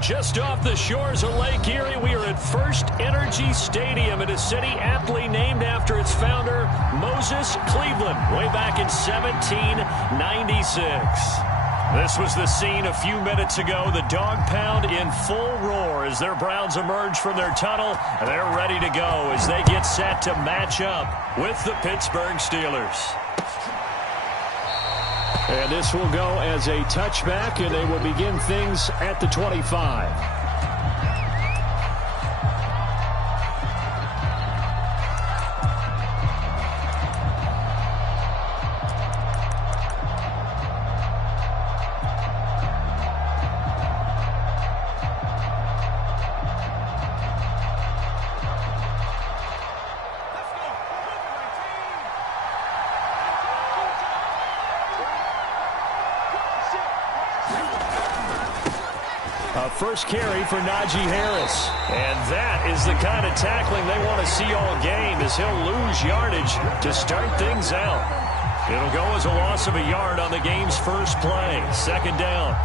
Just off the shores of Lake Erie, we are at First Energy Stadium in a city aptly named after its founder, Moses Cleveland, way back in 1796. This was the scene a few minutes ago. The dog pound in full roar as their Browns emerge from their tunnel. They're ready to go as they get set to match up with the Pittsburgh Steelers. And this will go as a touchback, and they will begin things at the 25. First carry for Najee Harris. And that is the kind of tackling they want to see all game, as he'll lose yardage to start things out. It'll go as a loss of a yard on the game's first play. Second down.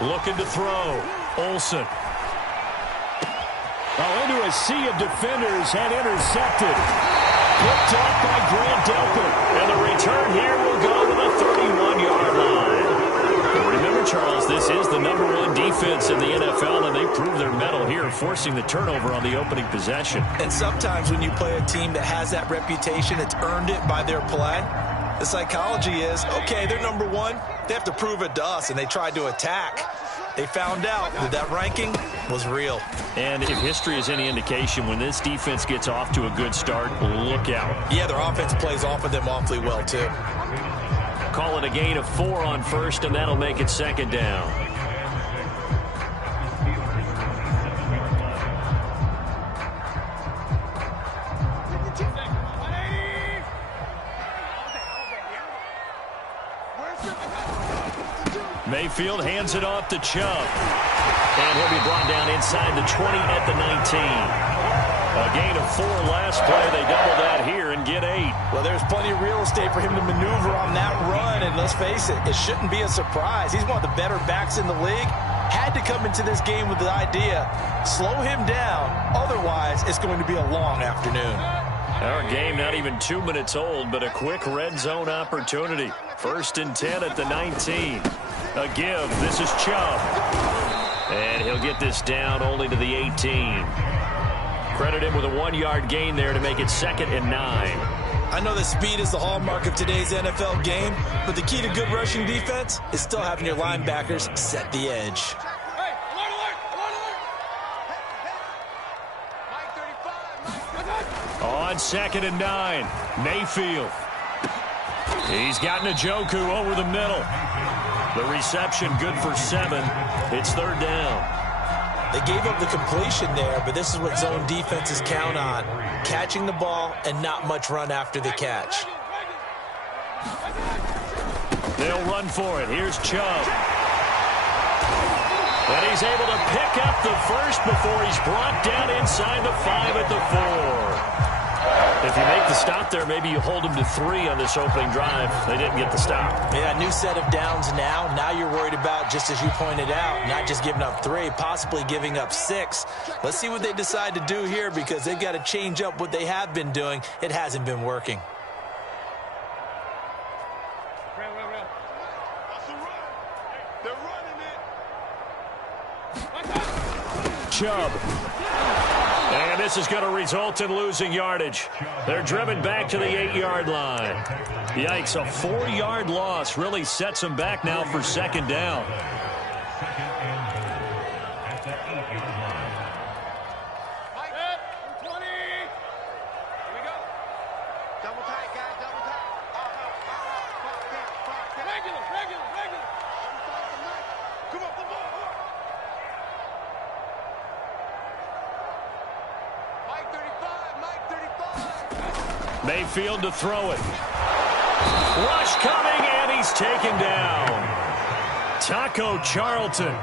Looking to throw. Olsen. Into a sea of defenders and intercepted. Picked up by Grant Delpit. And the return here will go to the 31-yard line. Remember, Charles, this is the #1 defense in the NFL, and they prove their mettle here, forcing the turnover on the opening possession. And sometimes when you play a team that has that reputation, it's earned it by their play. The psychology is, okay, they're #1. They have to prove it to us, and they tried to attack. They found out that ranking was real. And if history is any indication, when this defense gets off to a good start, look out. Yeah, their offense plays off of them awfully well, too. Call it a gain of 4 on first, and that'll make it second down. Mayfield hands it off to Chubb. And he'll be brought down inside the 20 at the 19. A gain of 4 last play. They double that here and get 8. Well, there's plenty of real estate for him to maneuver on that run. And let's face it, it shouldn't be a surprise. He's one of the better backs in the league. Had to come into this game with the idea, slow him down. Otherwise, it's going to be a long afternoon. Our game not even 2 minutes old, but a quick red zone opportunity. 1st and 10 at the 19. A give. This is Chubb. And he'll get this down only to the 18. Credit him with a 1-yard gain there to make it 2nd and 9. I know that speed is the hallmark of today's NFL game, but the key to good rushing defense is still having your linebackers set the edge. On 2nd and 9, Mayfield. He's got Njoku over the middle. The reception good for 7. It's 3rd down. They gave up the completion there, but this is what zone defenses count on. Catching the ball and not much run after the catch. They'll run for it. Here's Chubb. And he's able to pick up the first before he's brought down inside the 5 at the 4. If you make the stop there, maybe you hold them to 3 on this opening drive. They didn't get the stop. Yeah, new set of downs now. Now you're worried about, just as you pointed out, not just giving up 3, possibly giving up 6. Let's see what they decide to do here, because they've got to change up what they have been doing. It hasn't been working. Chubb. And this is going to result in losing yardage. They're driven back to the 8-yard line. Yikes, a 4-yard loss really sets them back now for 2nd down. Mayfield to throw it. Rush coming, and he's taken down. Taco Charlton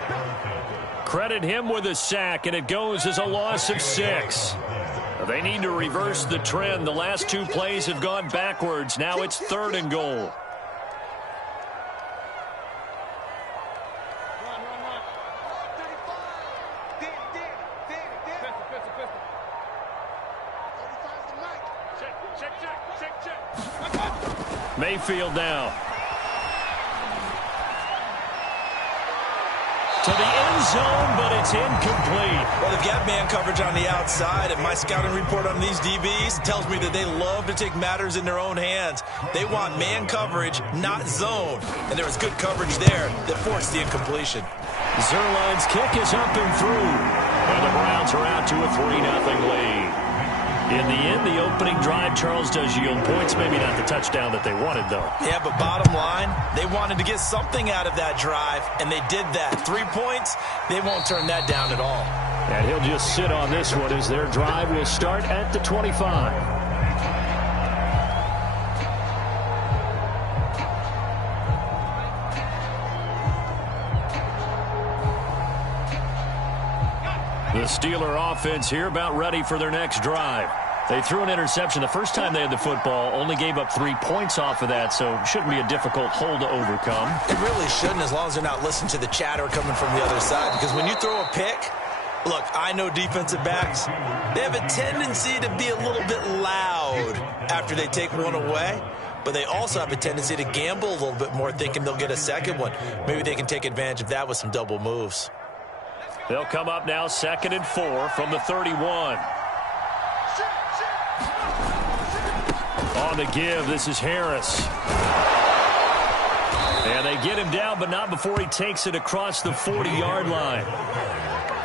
credit him with a sack, and it goes as a loss of 6. They need to reverse the trend. The last 2 plays have gone backwards. Now it's 3rd and goal. Mayfield now. To the end zone, but it's incomplete. Well, they've got man coverage on the outside, and my scouting report on these DBs tells me that they love to take matters in their own hands. They want man coverage, not zone. And there was good coverage there that forced the incompletion. Zerline's kick is up and through. And the Browns are out to a 3-0 lead. In the end, the opening drive, Charles, does yield points. Maybe not the touchdown that they wanted, though. Yeah, but bottom line, they wanted to get something out of that drive, and they did that. 3 points, they won't turn that down at all. And he'll just sit on this one as their drive will start at the 25. The Steeler offense here about ready for their next drive. They threw an interception the first time they had the football, only gave up 3 points off of that, so it shouldn't be a difficult hole to overcome. It really shouldn't, as long as they're not listening to the chatter coming from the other side, because when you throw a pick, look, I know defensive backs, they have a tendency to be a little bit loud after they take one away, but they also have a tendency to gamble a little bit more, thinking they'll get a second one. Maybe they can take advantage of that with some double moves. They'll come up now 2nd and 4 from the 31. On the give, this is Harris. And they get him down, but not before he takes it across the 40-yard line.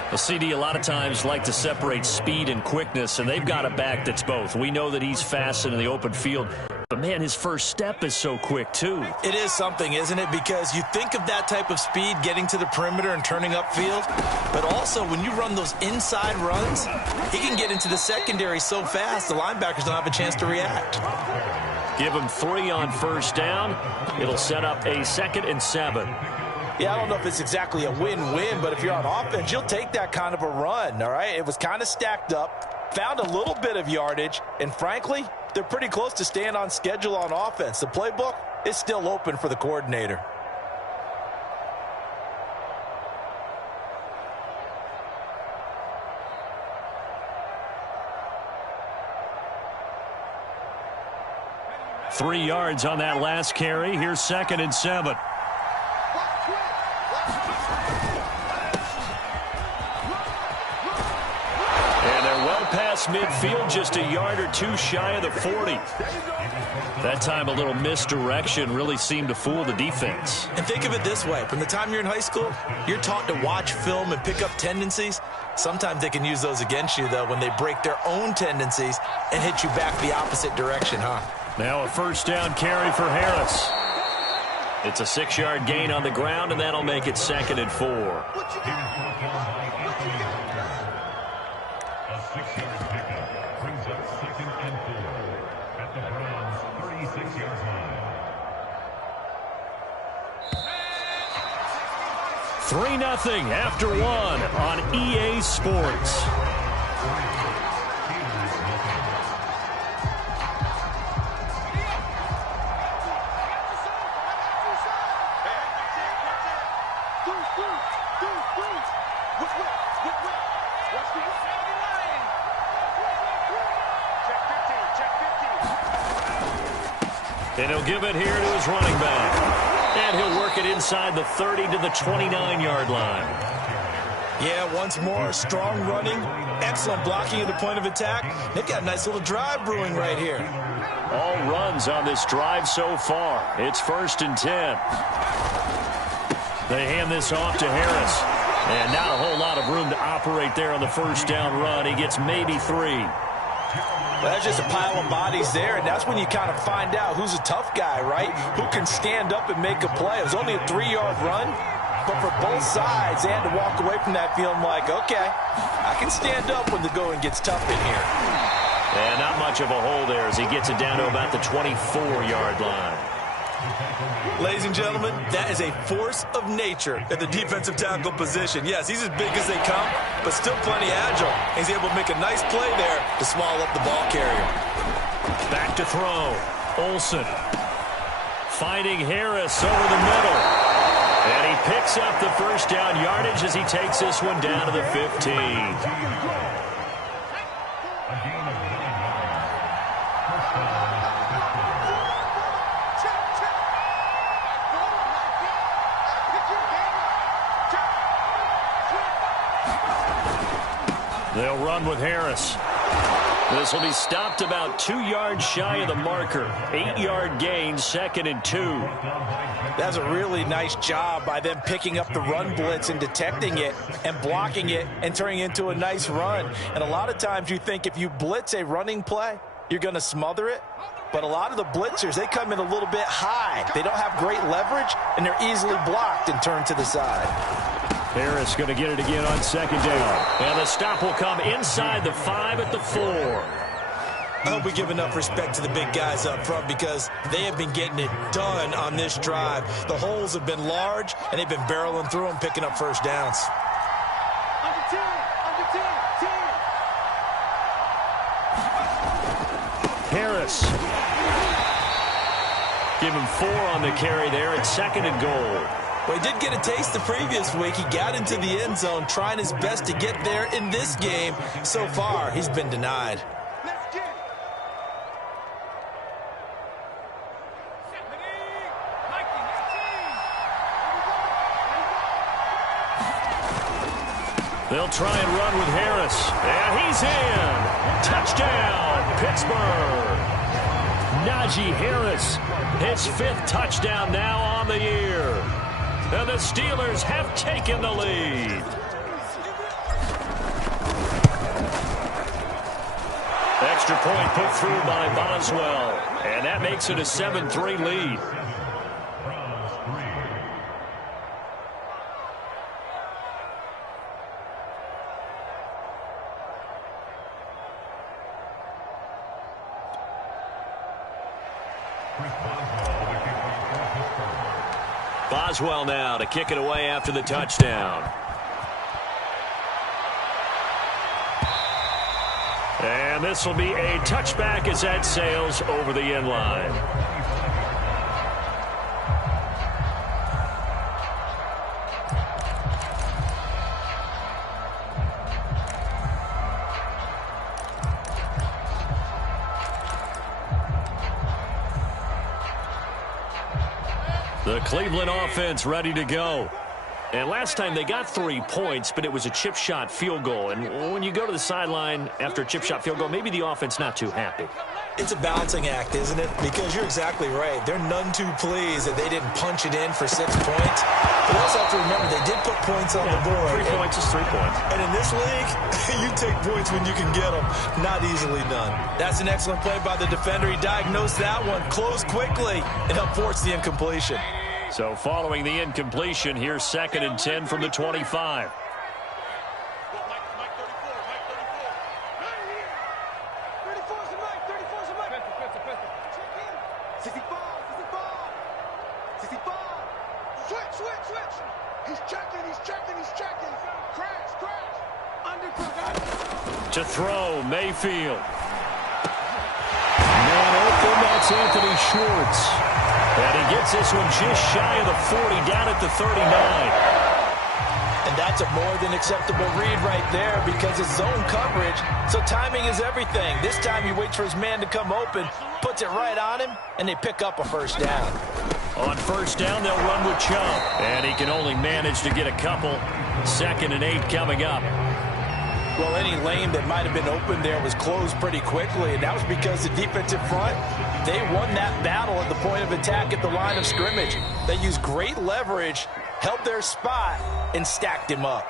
Well, CD a lot of times like to separate speed and quickness, and they've got a back that's both. We know that he's fast in the open field, but, man, his first step is so quick, too. It is something, isn't it? Because you think of that type of speed getting to the perimeter and turning upfield, but also when you run those inside runs, he can get into the secondary so fast the linebackers don't have a chance to react. Give him 3 on first down. It'll set up a 2nd and 7. Yeah, I don't know if it's exactly a win-win, but if you're on offense, you'll take that kind of a run, all right? It was kind of stacked up, found a little bit of yardage, and frankly, they're pretty close to staying on schedule on offense. The playbook is still open for the coordinator. Three yards on that last carry. Here's 2nd and 7. Midfield, just a yard or 2 shy of the 40. That time a little misdirection really seemed to fool the defense. And think of it this way. From the time you're in high school, you're taught to watch film and pick up tendencies. Sometimes they can use those against you, though, when they break their own tendencies and hit you back the opposite direction, huh? Now a first down carry for Harris. It's a 6-yard gain on the ground, and that'll make it 2nd and 4. Brings up 2nd and 4 at the Browns' 36-yard line. 3-0 after 1 on EA Sports. And he'll give it here to his running back. And he'll work it inside the 30 to the 29-yard line. Yeah, once more, strong running, excellent blocking at the point of attack. They've got a nice little drive brewing right here. All runs on this drive so far. It's 1st and 10. They hand this off to Harris. And not a whole lot of room to operate there on the first down run. He gets maybe 3. Well, that's just a pile of bodies there, and that's when you kind of find out who's a tough guy, right? Who can stand up and make a play. It was only a 3-yard run, but for both sides, they had to walk away from that feeling like, okay, I can stand up when the going gets tough in here. And not much of a hole there as he gets it down to about the 24-yard line. Ladies and gentlemen, that is a force of nature at the defensive tackle position. Yes, he's as big as they come, but still plenty agile. He's able to make a nice play there to swallow up the ball carrier. Back to throw. Olsen finding Harris over the middle. And he picks up the first down yardage as he takes this one down to the 15. They'll run with Harris. This will be stopped about 2 yards shy of the marker. 8-yard gain, 2nd and 2. That's a really nice job by them picking up the run blitz and detecting it and blocking it and turning it into a nice run. And a lot of times you think if you blitz a running play, you're going to smother it. But a lot of the blitzers, they come in a little bit high. They don't have great leverage, and they're easily blocked and turned to the side. Harris going to get it again on 2nd down. And the stop will come inside the 5 at the 4. I hope we give enough respect to the big guys up front because they have been getting it done on this drive. The holes have been large, and they've been barreling through them, picking up first downs. Under 10, under 10, 10. Harris. Give him 4 on the carry there. It's 2nd and goal. Well, he did get a taste the previous week. He got into the end zone, trying his best to get there in this game. So far, he's been denied. Let's get it. They'll try and run with Harris. And he's in. Touchdown, Pittsburgh. Najee Harris, his 5th touchdown now on the year. And the Steelers have taken the lead. Extra point put through by Boswell. And that makes it a 7-3 lead. Boswell now to kick it away after the touchdown. And this will be a touchback as that sails over the end line. The Cleveland offense ready to go. And last time they got 3 points, but it was a chip shot field goal. And when you go to the sideline after a chip shot field goal, maybe the offense not too happy. It's a balancing act, isn't it? Because you're exactly right. They're none too pleased that they didn't punch it in for 6 points. But we also have to remember they did put points on the board. 3 points is 3 points. And in this league, you take points when you can get them. Not easily done. That's an excellent play by the defender. He diagnosed that one, closed quickly, and helped force the incompletion. So following the incompletion, here's 2nd and 10 from the 25. To throw, Mayfield. Man open, that's Anthony Schwartz. And he gets this one just shy of the 40, down at the 39. And that's a more than acceptable read right there because it's zone coverage, so timing is everything. This time he waits for his man to come open, puts it right on him, and they pick up a first down. On first down, they'll run with Chubb. And he can only manage to get a couple. 2nd and 8 coming up. Well, any lane that might have been open there was closed pretty quickly, and that was because the defensive front, they won that battle at the point of attack at the line of scrimmage. They used great leverage, held their spot, and stacked him up.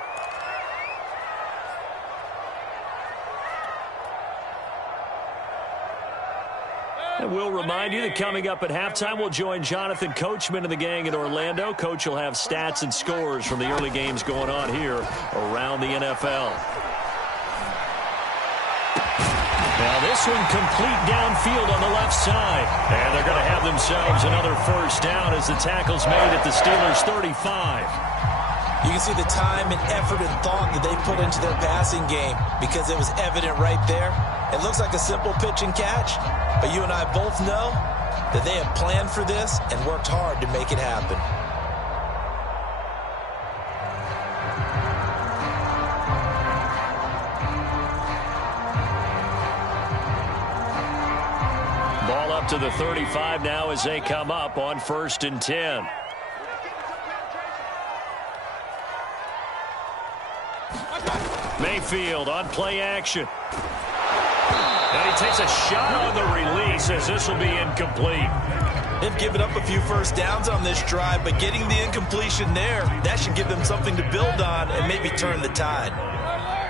And we'll remind you that coming up at halftime, we'll join Jonathan Coachman and the gang in Orlando. Coach will have stats and scores from the early games going on here around the NFL. Now this one complete downfield on the left side. And they're going to have themselves another first down as the tackle's made at the Steelers' 35. You can see the time and effort and thought that they put into their passing game because it was evident right there. It looks like a simple pitch and catch, but you and I both know that they have planned for this and worked hard to make it happen. Ball up to the 35 now as they come up on 1st and 10. Mayfield on play action. And he takes a shot on the release as this will be incomplete. They've given up a few first downs on this drive, but getting the incompletion there, that should give them something to build on and maybe turn the tide.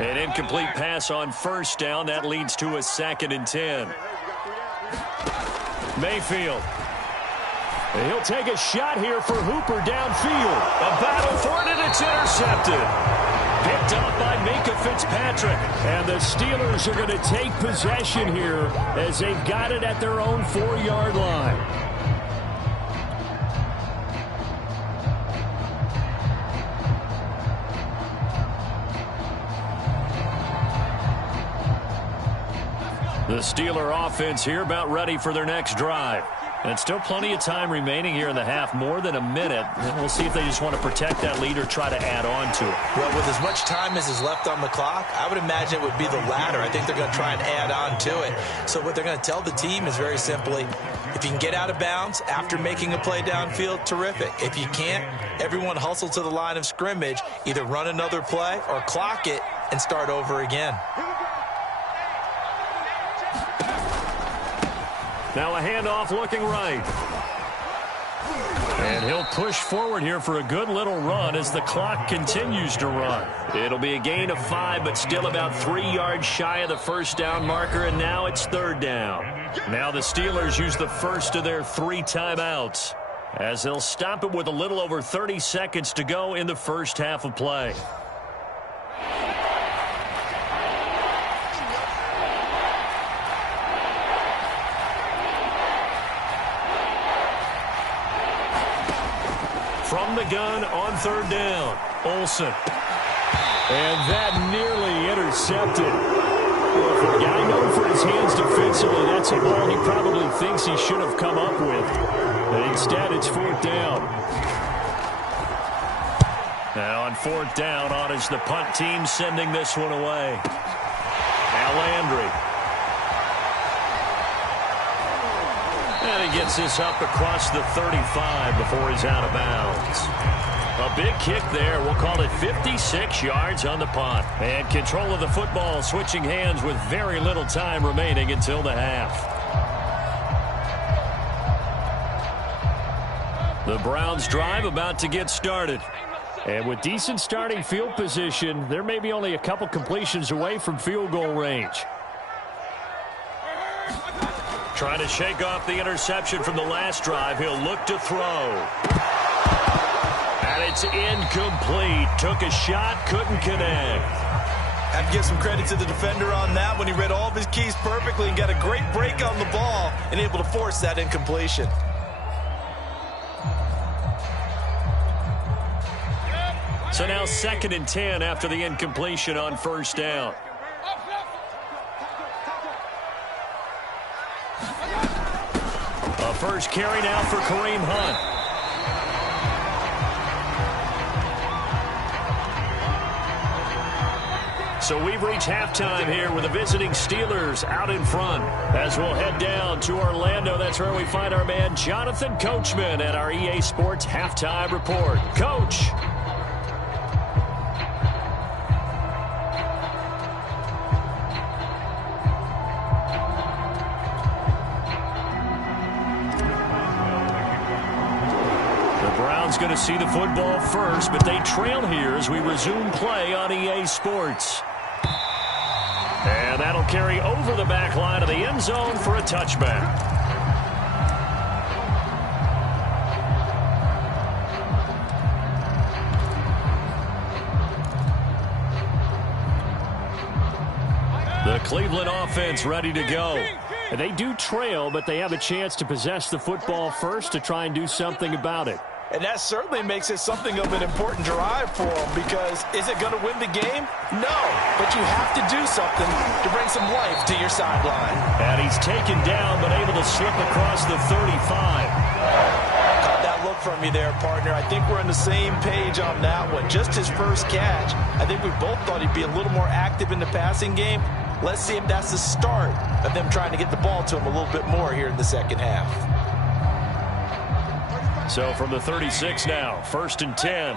An incomplete pass on 1st down. That leads to a 2nd and 10. Mayfield. And he'll take a shot here for Hooper downfield. A battle for it, and it's intercepted. Picked up by Minka Fitzpatrick. And the Steelers are going to take possession here as they've got it at their own 4-yard line. The Steeler offense here about ready for their next drive. And still plenty of time remaining here in the half, more than a minute. And we'll see if they just want to protect that lead or try to add on to it. Well, with as much time as is left on the clock, I would imagine it would be the latter. I think they're going to try and add on to it. So what they're going to tell the team is very simply, if you can get out of bounds after making a play downfield, terrific. If you can't, everyone hustle to the line of scrimmage, either run another play or clock it and start over again. Now a handoff looking right. And he'll push forward here for a good little run as the clock continues to run. It'll be a gain of 5, but still about 3 yards shy of the first down marker, and now it's 3rd down. Now the Steelers use the first of their 3 timeouts as they'll stop it with a little over 30 seconds to go in the first half of play. From the gun on 3rd down, Olsen. And that nearly intercepted. Well, for a guy known for his hands defensively, that's a ball he probably thinks he should have come up with. But instead, it's 4th down. Now on 4th down, on is the punt team sending this one away. Now Landry. And he gets this up across the 35 before he's out of bounds. A big kick there. We'll call it 56 yards on the punt. And control of the football switching hands with very little time remaining until the half. The Browns drive about to get started. And with decent starting field position, they're maybe only a couple completions away from field goal range. Trying to shake off the interception from the last drive. He'll look to throw. And it's incomplete. Took a shot, couldn't connect. Have to give some credit to the defender on that when he read all of his keys perfectly and got a great break on the ball and able to force that incompletion. So now 2nd and 10 after the incompletion on 1st down. A first carry now for Kareem Hunt. So we've reached halftime here with the visiting Steelers out in front. As we'll head down to Orlando, that's where we find our man Jonathan Coachman at our EA Sports Halftime Report. Coach. Going to see the football first, but they trail here as we resume play on EA Sports. And that'll carry over the back line of the end zone for a touchback. The Cleveland offense ready to go. They do trail, but they have a chance to possess the football first to try and do something about it. And that certainly makes it something of an important drive for them, because is it going to win the game? No, but you have to do something to bring some life to your sideline. And he's taken down, but able to slip across the 35. Caught that look from you there, partner. I think we're on the same page on that one. Just his first catch. I think we both thought he'd be a little more active in the passing game. Let's see if that's the start of them trying to get the ball to him a little bit more here in the second half. So from the 36 now, 1st and 10.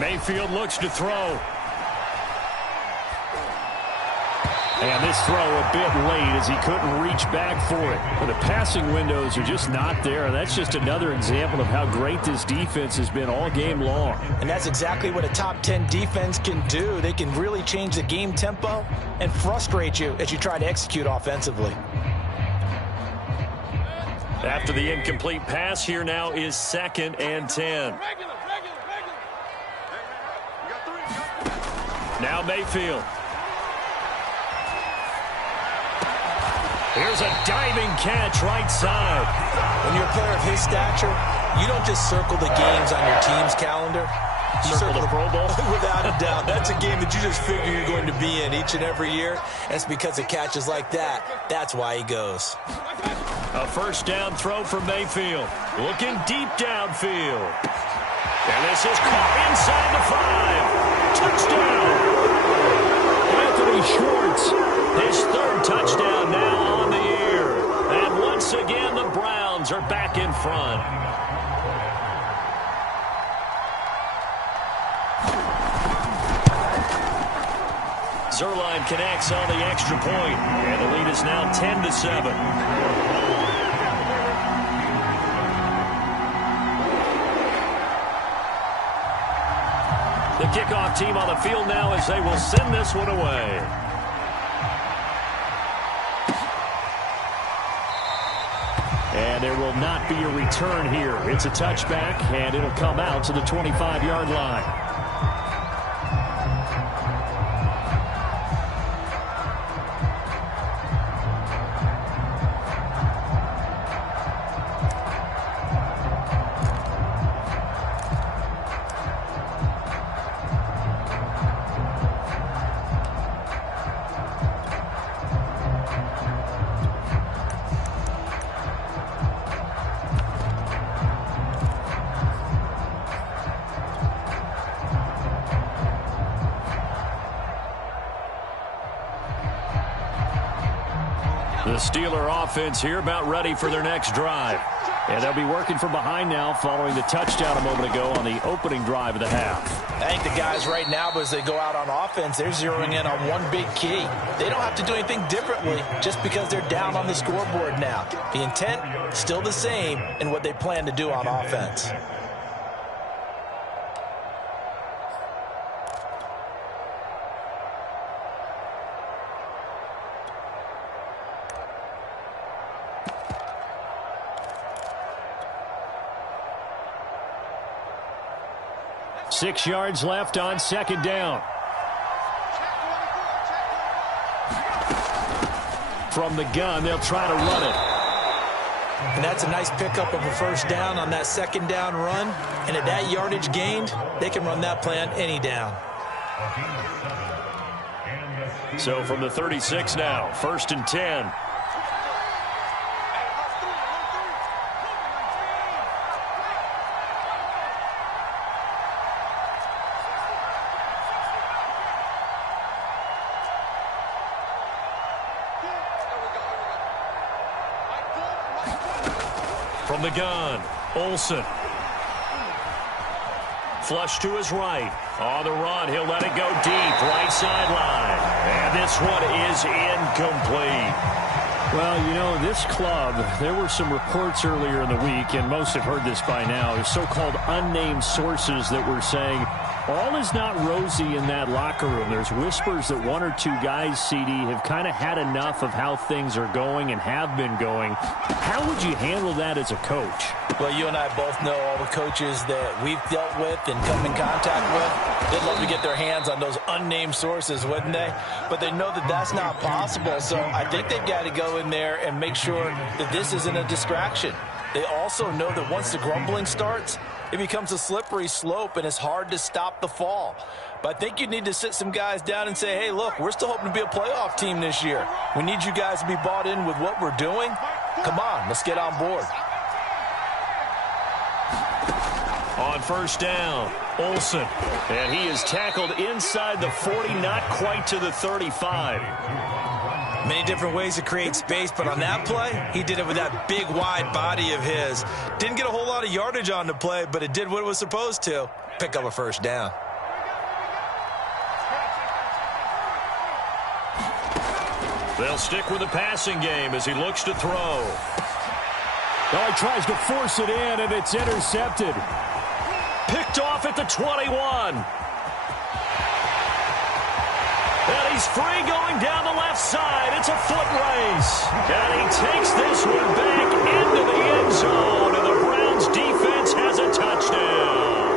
Mayfield looks to throw. And this throw a bit late as he couldn't reach back for it. But the passing windows are just not there. And that's just another example of how great this defense has been all game long. And that's exactly what a top 10 defense can do. They can really change the game tempo and frustrate you as you try to execute offensively. After the incomplete pass, here now is 2nd and 10. Now Mayfield. Here's a diving catch right side. When you're a player of his stature, you don't just circle the games on your team's calendar. You Circle the Pro Bowl? Without a doubt. That's a game that you just figure you're going to be in each and every year. And it's because of catches like that. That's why he goes. A 1st down throw from Mayfield. Looking deep downfield. And this is caught inside the 5. Touchdown. Anthony Schwartz. His 3rd touchdown now on the year. And once again, the Browns are back in front. Zerline connects on the extra point, and the lead is now 10-7. The kickoff team on the field now as they will send this one away. And there will not be a return here. It's a touchback, and it'll come out to the 25-yard line. The Steeler offense here about ready for their next drive. And they'll be working from behind now following the touchdown a moment ago on the opening drive of the half. I think the guys right now, as they go out on offense, they're zeroing in on one big key. They don't have to do anything differently just because they're down on the scoreboard now. The intent, still the same in what they plan to do on offense. Six yards left on 2nd down. From the gun, they'll try to run it. And that's a nice pickup of a 1st down on that 2nd down run. And at that yardage gained, they can run that play on any down. So from the 36 now, 1st and 10. From the gun, Olsen. Flush to his right. On the run, he'll let it go deep, right sideline. And this one is incomplete. Well, you know, this club, there were some reports earlier in the week, and most have heard this by now, is so-called unnamed sources that were saying All is not rosy in that locker room. There's whispers that one or two guys, CD, have kind of had enough of how things are going and have been going. How would you handle that as a coach? Well, you and I both know all the coaches that we've dealt with and come in contact with. They'd love to get their hands on those unnamed sources, wouldn't they? But they know that that's not possible. So I think they've got to go in there and make sure that this isn't a distraction. They also know that once the grumbling starts, it becomes a slippery slope, and it's hard to stop the fall. But I think you need to sit some guys down and say, hey, look, we're still hoping to be a playoff team this year. We need you guys to be bought in with what we're doing. Come on, let's get on board. On first down, Olsen. And he is tackled inside the 40, not quite to the 35. Many different ways to create space, but on that play, he did it with that big, wide body of his. Didn't get a whole lot of yardage on the play, but it did what it was supposed to. Pick up a first down. They'll stick with the passing game as he looks to throw. Oh, he tries to force it in, and it's intercepted. Picked off at the 21. And he's free going down the left side. It's a foot race. And he takes this one back into the end zone. And the Browns defense has a touchdown.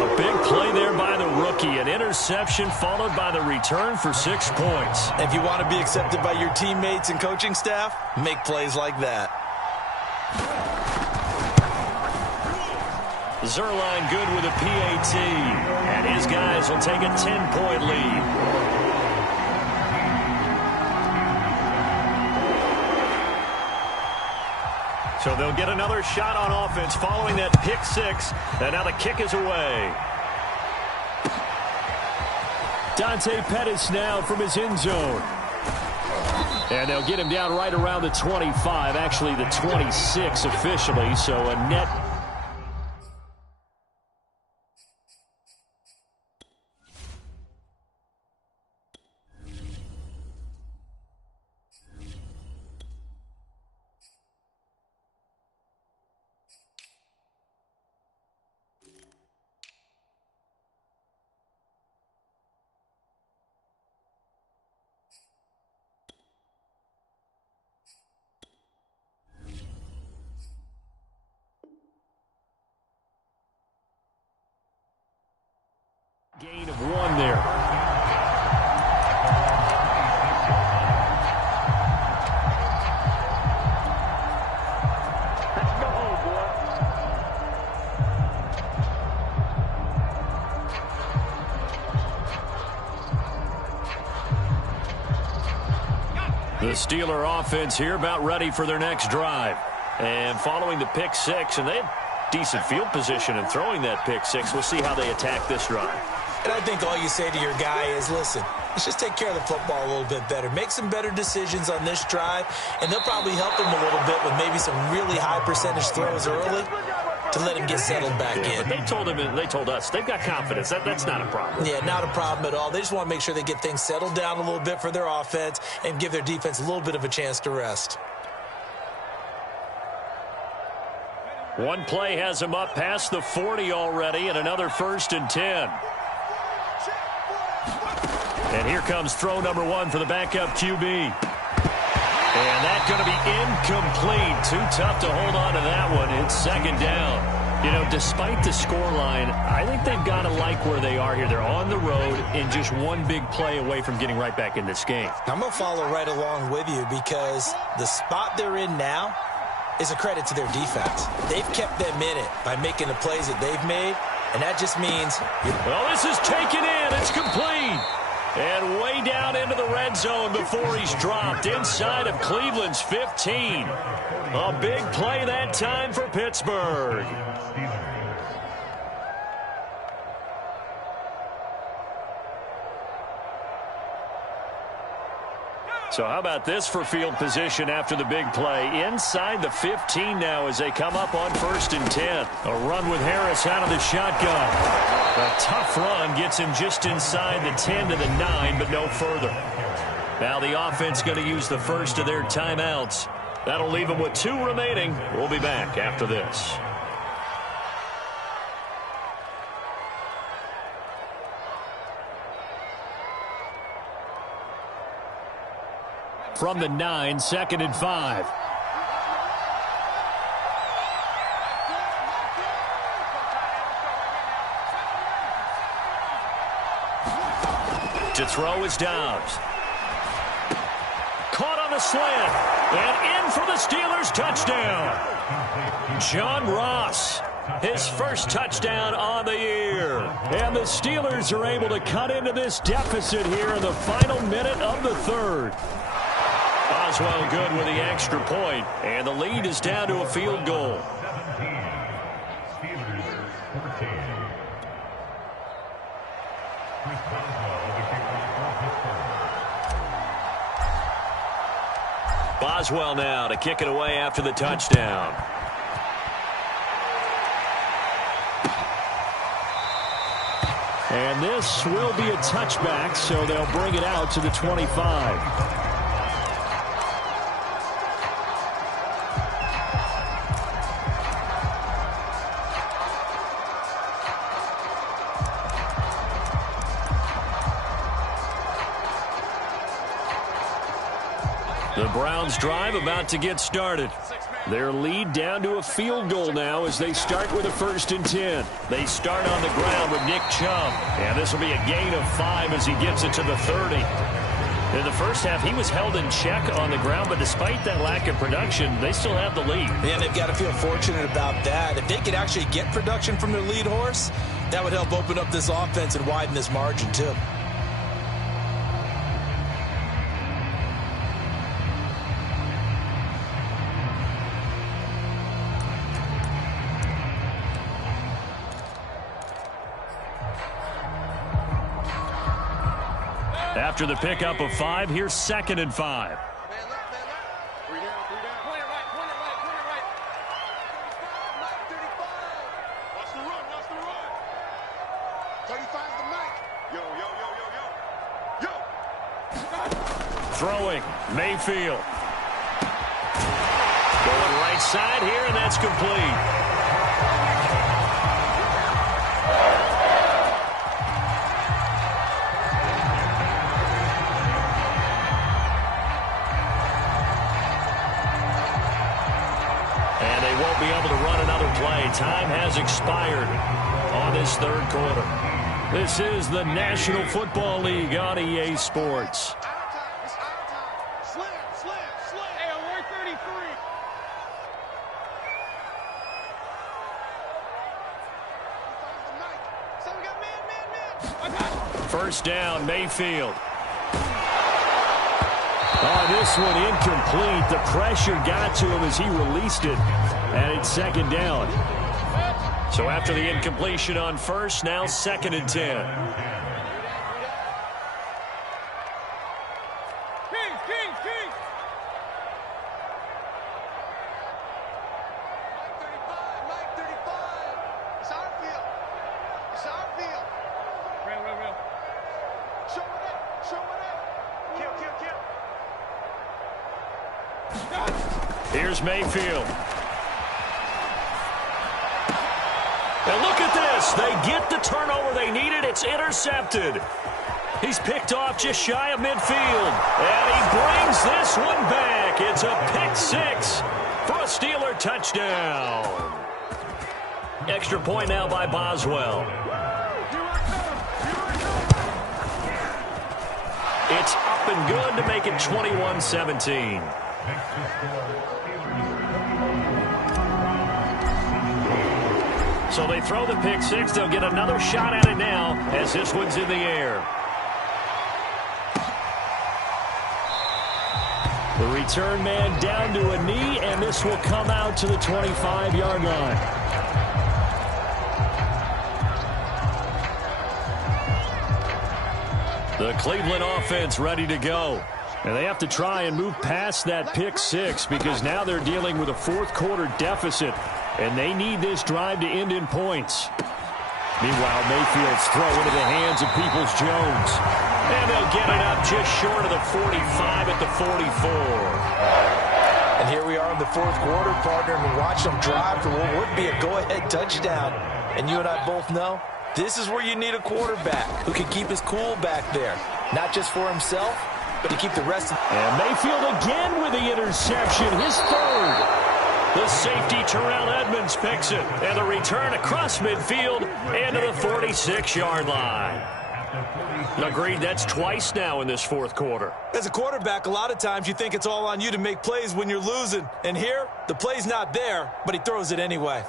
A big play there by the rookie. An interception followed by the return for 6 points. If you want to be accepted by your teammates and coaching staff, make plays like that. Zerline good with a PAT. And his guys will take a 10-point lead. So they'll get another shot on offense following that pick six. And now the kick is away. Dante Pettis now from his end zone. And they'll get him down right around the 25, actually the 26 officially. So a net. Gain of 1 there. Let's go home, boy. The Steeler offense here about ready for their next drive. And following the pick six, and they had decent field position in throwing that pick six. We'll see how they attack this drive. And I think all you say to your guy is, listen, let's just take care of the football a little bit better. Make some better decisions on this drive, and they'll probably help him a little bit with maybe some really high percentage throws early to let him get settled back in. But they told us they've got confidence. That's not a problem. Yeah, not a problem at all. They just want to make sure they get things settled down a little bit for their offense and give their defense a little bit of a chance to rest. One play has him up past the 40 already, and another 1st and 10. And here comes throw number 1 for the backup QB. And that's going to be incomplete. Too tough to hold on to that one. It's 2nd down. You know, despite the scoreline, I think they've got to like where they are here. They're on the road and just one big play away from getting right back in this game. I'm going to follow right along with you because the spot they're in now is a credit to their defense. They've kept them in it by making the plays that they've made, and that just means... Well, this is taken in. It's complete. And way down into the red zone before he's dropped inside of Cleveland's 15. A big play that time for Pittsburgh. So how about this for field position after the big play? Inside the 15 now as they come up on 1st and 10. A run with Harris out of the shotgun. A tough run gets him just inside the 10 to the 9, but no further. Now the offense going to use the first of their timeouts. That'll leave them with 2 remaining. We'll be back after this. from the 9, 2nd and 5. To throw is Dobbs. Caught on the slant. And in for the Steelers touchdown. John Ross, his first touchdown on the year. And the Steelers are able to cut into this deficit here in the final minute of the third. Boswell good with the extra point, and the lead is down to a field goal. 17. Steelers 14. Chris Boswell, the kickoff for Pittsburgh. Boswell now to kick it away after the touchdown. And this will be a touchback, so they'll bring it out to the 25. The Browns drive about to get started. Their lead down to a field goal now as they start with a 1st and 10. They start on the ground with Nick Chubb. And this will be a gain of 5 as he gets it to the 30. In the first half, he was held in check on the ground, but despite that lack of production, they still have the lead. Yeah, and they've got to feel fortunate about that. If they could actually get production from their lead horse, that would help open up this offense and widen this margin, too. After the pickup of 5, here's 2nd and 5. Man left. 3 down. Point it right. 35. Watch the run. 35's the mic. Yo. Throwing, Mayfield. Going right side here, and that's complete. Be able to run another play. Time has expired on this third quarter. This is the National Football League on EA Sports. It's out of time. Slam. Hey, I'm 133. The mic. So we got man. First down, Mayfield. Oh, this one incomplete. The pressure got to him as he released it. And it's 2nd down. So after the incompletion on first, now 2nd and 10. King. Mike 35. It's our field. Real. Show it. Kill. Here's Mayfield. And look at this. They get the turnover they needed. It's intercepted. He's picked off just shy of midfield. And he brings this one back. It's a pick 6 for a Steeler touchdown. Extra point now by Boswell. It's up and good to make it 21-17. So they throw the pick 6. They'll get another shot at it now as this one's in the air. The return man down to a knee, and this will come out to the 25-yard line. The Cleveland offense ready to go. And they have to try and move past that pick 6 because now they're dealing with a fourth-quarter deficit. And they need this drive to end in points. Meanwhile, Mayfield's throw into the hands of Peoples-Jones. And they'll get it up just short of the 45 at the 44. And here we are in the fourth quarter, partner, and we watch them drive for what would be a go-ahead touchdown. And you and I both know this is where you need a quarterback who can keep his cool back there, not just for himself, but to keep the rest of... And Mayfield again with the interception, his third. The safety, Terrell Edmonds, picks it. And the return across midfield and to the 46-yard line. Agreed, that's twice now in this fourth quarter. As a quarterback, a lot of times you think it's all on you to make plays when you're losing. And here, the play's not there, but he throws it anyway.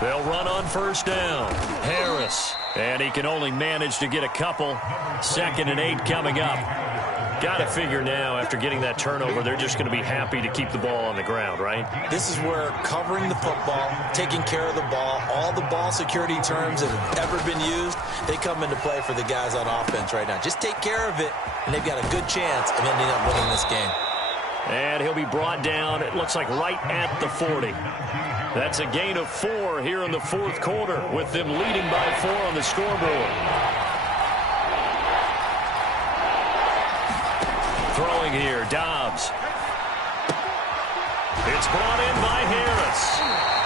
They'll run on first down. Harris. And he can only manage to get a couple. 2nd and 8 coming up. Got to figure now, after getting that turnover, they're just going to be happy to keep the ball on the ground, right? This is where covering the football, taking care of the ball, all the ball security terms that have ever been used, they come into play for the guys on offense right now. Just take care of it, and they've got a good chance of ending up winning this game. And he'll be brought down, it looks like right at the 40. That's a gain of 4 here in the fourth quarter, with them leading by 4 on the scoreboard. Throwing here, Dobbs. It's brought in by Harris.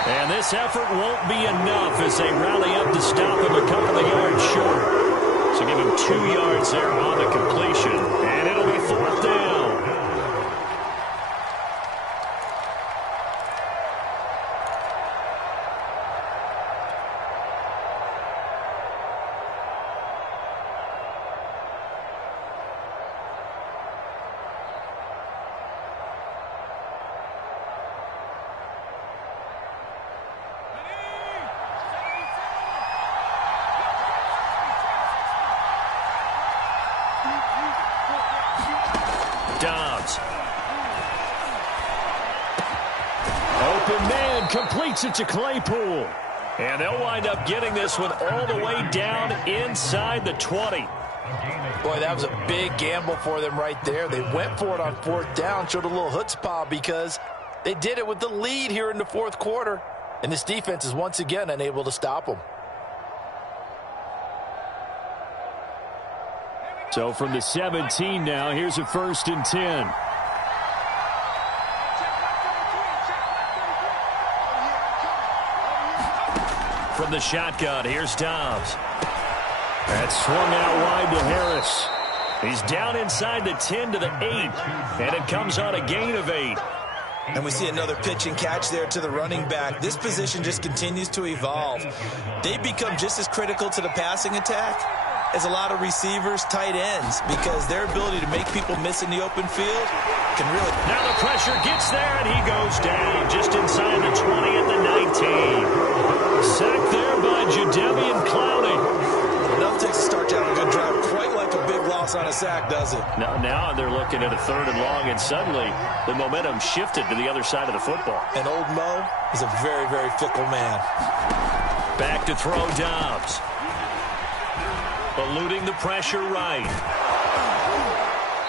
And this effort won't be enough as they rally up to stop him a couple of yards short. So give him 2 yards there on the completion. And it'll be 4th down. Dobbs. Open man, completes it to Claypool. And they'll wind up getting this one all the way down inside the 20. Boy, that was a big gamble for them right there. They went for it on 4th down, showed a little chutzpah because they did it with the lead here in the fourth quarter. And this defense is once again unable to stop them. So from the 17 now, here's a 1st and 10. From the shotgun, here's Dobbs. That's swung out wide to Harris. He's down inside the 10 to the 8, and it comes on a gain of 8. And we see another pitch and catch there to the running back. This position just continues to evolve. They become just as critical to the passing attack as a lot of receivers, tight ends, because their ability to make people miss in the open field can really... Now the pressure gets there, and he goes down just inside the 20 at the 19. Sacked there by Jadeveon Clowney. Enough takes to start to have a good drive, quite like a big loss on a sack, does it? Now they're looking at a 3rd and long, and suddenly the momentum shifted to the other side of the football. And old Mo is a very, very fickle man. Back to throw Dobbs. Eluding the pressure right.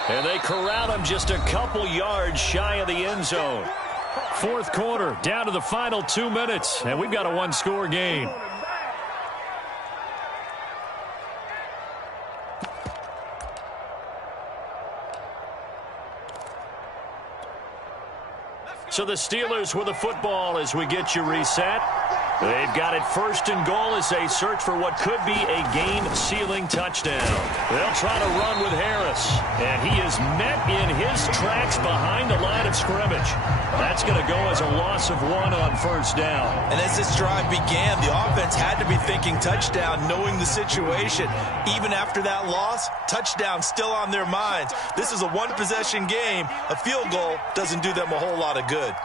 And they corral him just a couple yards shy of the end zone. Fourth quarter, down to the final 2 minutes, and we've got a 1-score game. So the Steelers with the football as we get you reset. They've got it 1st and goal as they search for what could be a game-sealing touchdown. They'll try to run with Harris, and he is met in his tracks behind the line of scrimmage. That's going to go as a loss of 1 on 1st down. And as this drive began, the offense had to be thinking touchdown, knowing the situation. Even after that loss, touchdown still on their minds. This is a one-possession game. A field goal doesn't do them a whole lot of good.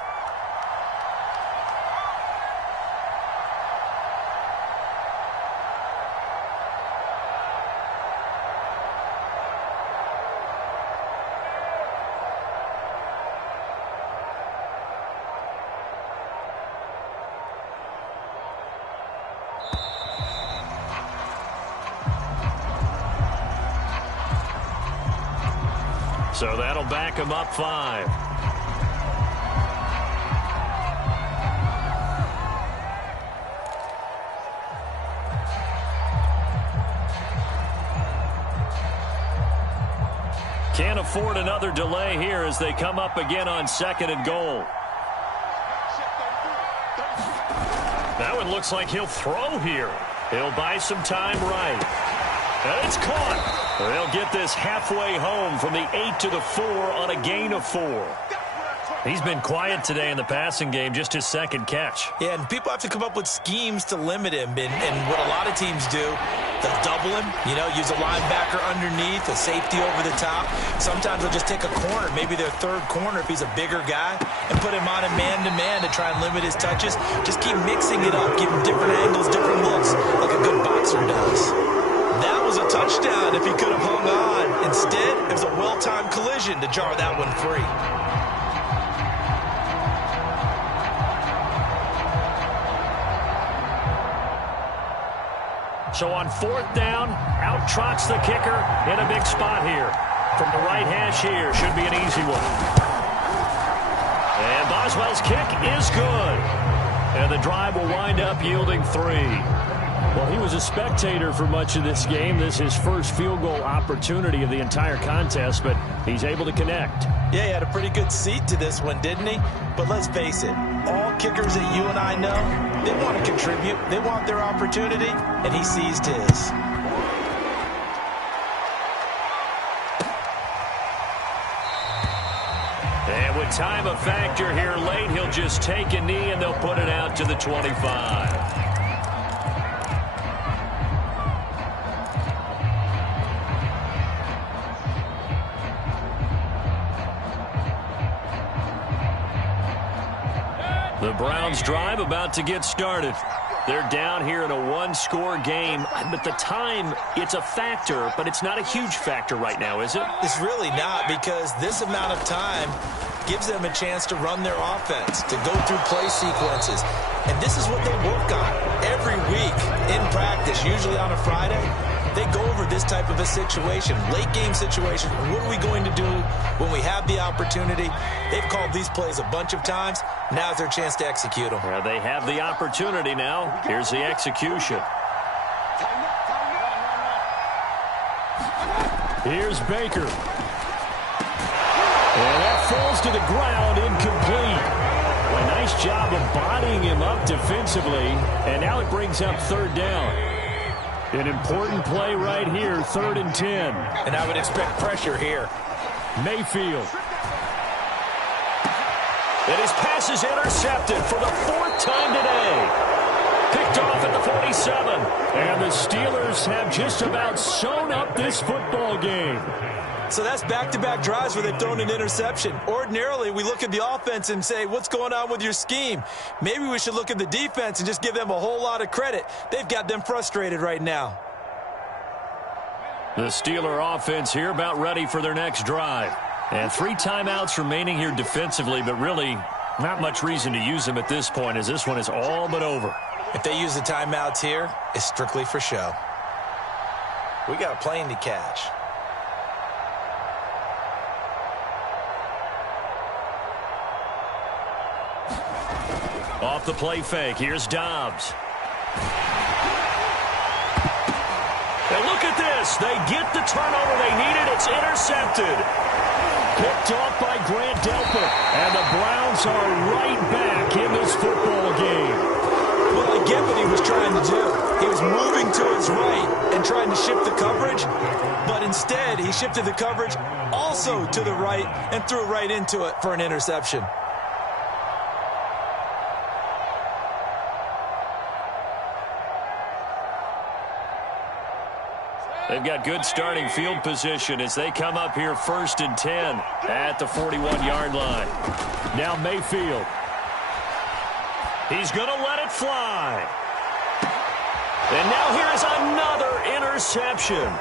So that'll back him up 5. Can't afford another delay here as they come up again on 2nd and goal. That one looks like he'll throw here. He'll buy some time right. And it's caught. They'll get this halfway home from the 8 to the 4 on a gain of 4. He's been quiet today in the passing game, just his second catch. Yeah, and people have to come up with schemes to limit him. And what a lot of teams do, they'll double him, use a linebacker underneath, a safety over the top. Sometimes they'll just take a corner, maybe their third corner if he's a bigger guy, and put him on a man-to-man to try and limit his touches. Just keep mixing it up, give him different angles, different looks, like a good boxer does. That was a touchdown if he could have hung on. Instead, it was a well-timed collision to jar that one free. So on 4th down, out trots the kicker in a big spot here. From the right hash here, should be an easy one. And Boswell's kick is good. And the drive will wind up yielding 3. Well, he was a spectator for much of this game. This is his first field goal opportunity of the entire contest, but he's able to connect. Yeah, he had a pretty good seat to this one, didn't he? But let's face it, all kickers that you and I know, they want to contribute. They want their opportunity, and he seized his. And with time a factor here late, he'll just take a knee, and they'll put it out to the 25. The Browns drive about to get started. They're down here in a one-score game, but the time, it's a factor, but it's not a huge factor right now, is it? It's really not, because this amount of time gives them a chance to run their offense, to go through play sequences. And this is what they work on every week in practice, usually on a Friday. They go over this type of a situation, late game situation. What are we going to do when we have the opportunity? They've called these plays a bunch of times. Now's their chance to execute them. Well, they have the opportunity now. Here's the execution. Here's Baker. And that falls to the ground, incomplete. A nice job of bodying him up defensively, and now it brings up 3rd down. An important play right here, 3rd and 10. And I would expect pressure here. Mayfield. And his pass is intercepted for the 4th time today. Picked off at the 47. And the Steelers have just about sewn up this football game. So that's back-to-back drives where they've thrown an interception. Ordinarily, we look at the offense and say, what's going on with your scheme? Maybe we should look at the defense and just give them a whole lot of credit. They've got them frustrated right now. The Steeler offense here about ready for their next drive. And 3 timeouts remaining here defensively, but really not much reason to use them at this point, as this one is all but over. If they use the timeouts here, it's strictly for show. We got a plane to catch. Off the play fake, here's Dobbs. And look at this. They get the turnover they needed. It's intercepted. Picked off by Grant Delpit. And the Browns are right back in this football game. Well, I get what he was trying to do. He was moving to his right and trying to shift the coverage. But instead, he shifted the coverage also to the right and threw right into it for an interception. They've got good starting field position as they come up here 1st and 10 at the 41-yard line. Now Mayfield. He's going to let it fly. And now here is another interception.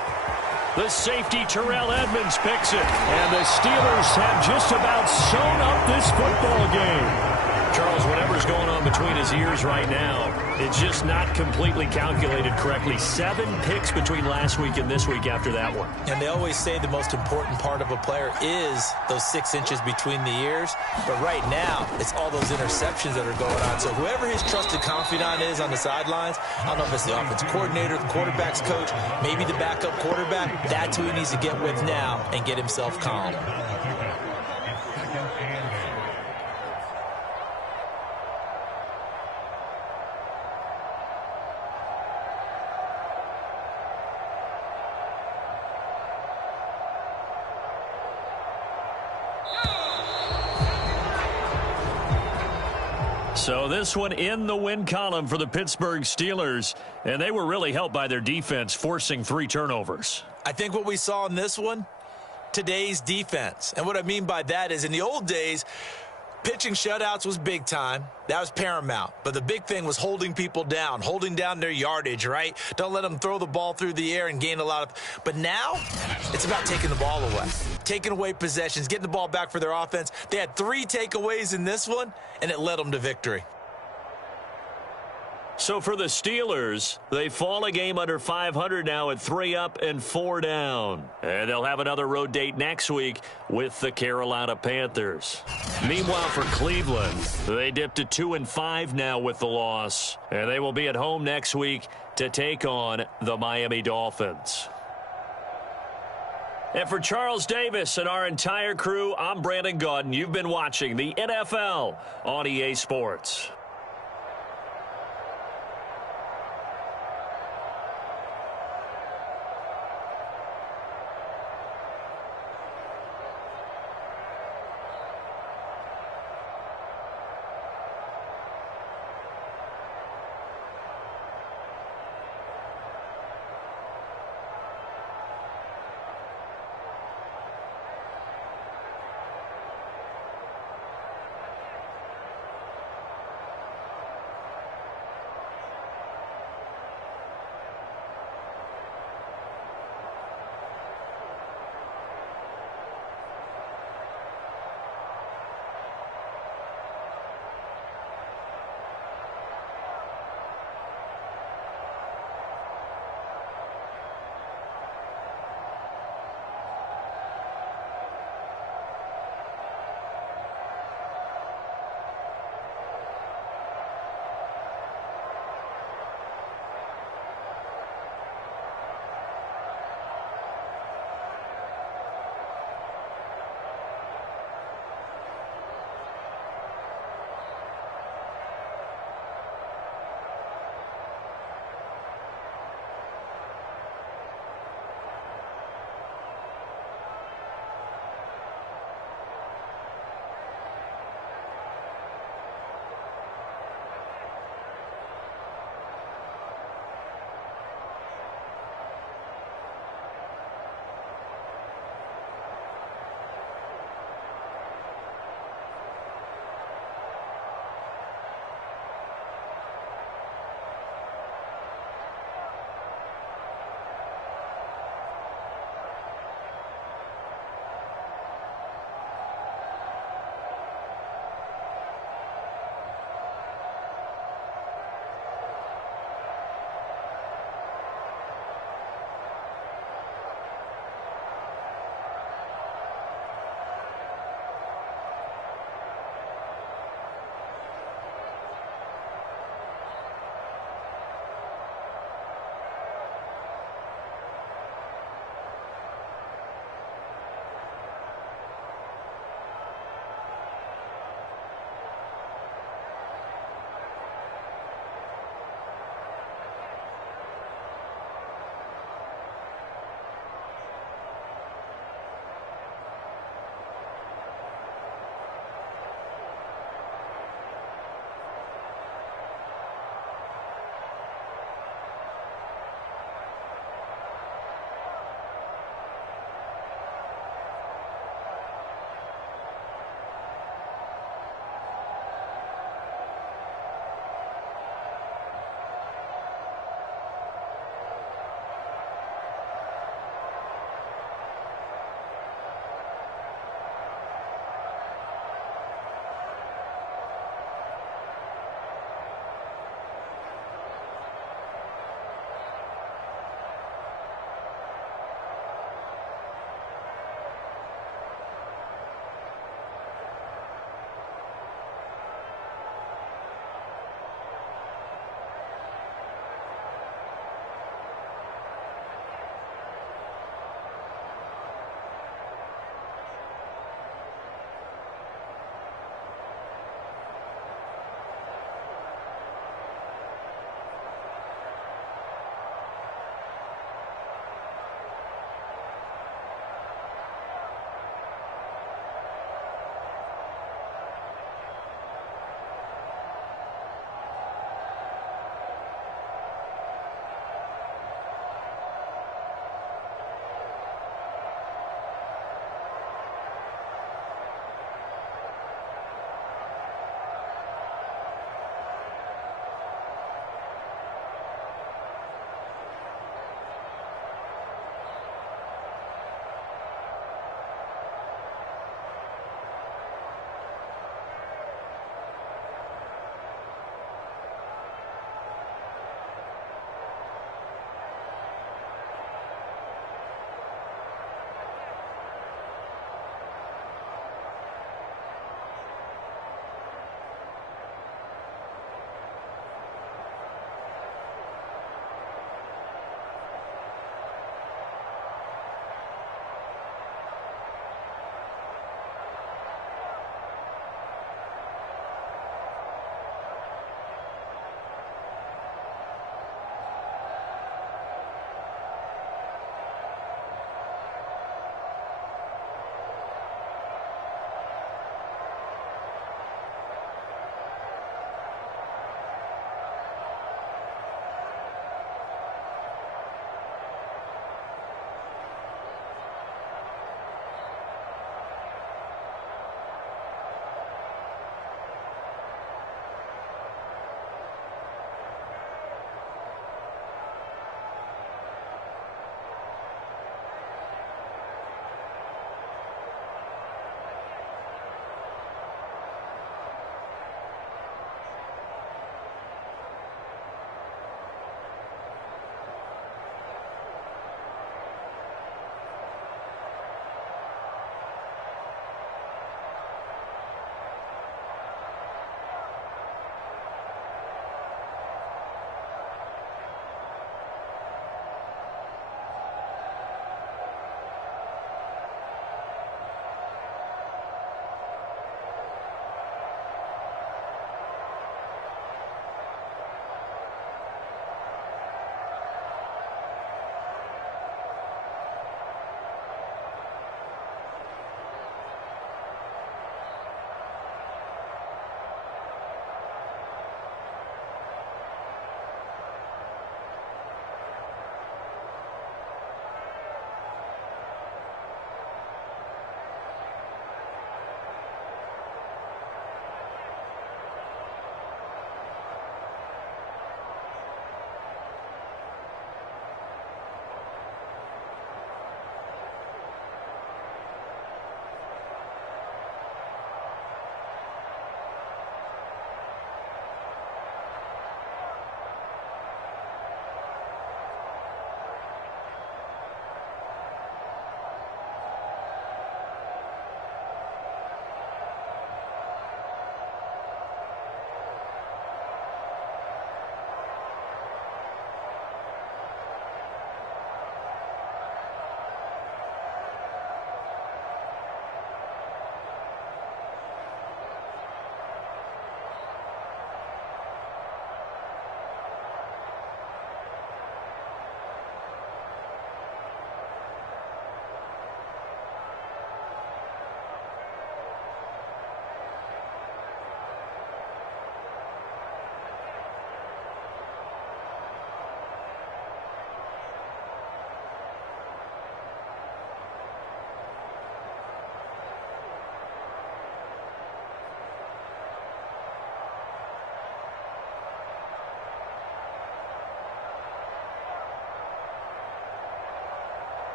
The safety, Terrell Edmonds, picks it. And the Steelers have just about sewn up this football game. Charles, whatever's going on between his ears right now, it's just not completely calculated correctly. 7 picks between last week and this week after that one. And they always say the most important part of a player is those 6 inches between the ears. But right now, it's all those interceptions that are going on. So whoever his trusted confidant is on the sidelines, I don't know if it's the offense coordinator, the quarterback's coach, maybe the backup quarterback, that's who he needs to get with now and get himself calm. So this one in the win column for the Pittsburgh Steelers, and they were really helped by their defense, forcing 3 turnovers. I think what we saw in this one, today's defense. And what I mean by that is in the old days, pitching shutouts was big time. That was paramount. But the big thing was holding people down, holding down their yardage, right? Don't let them throw the ball through the air and gain a lot of. But now, it's about taking the ball away, taking away possessions, getting the ball back for their offense. They had 3 takeaways in this one, and it led them to victory. So for the Steelers, they fall a game under 500 now at 3 up and 4 down. And they'll have another road date next week with the Carolina Panthers. Meanwhile, for Cleveland, they dipped to 2-5 now with the loss. And they will be at home next week to take on the Miami Dolphins. And for Charles Davis and our entire crew, I'm Brandon Gaudin. You've been watching the NFL on EA Sports.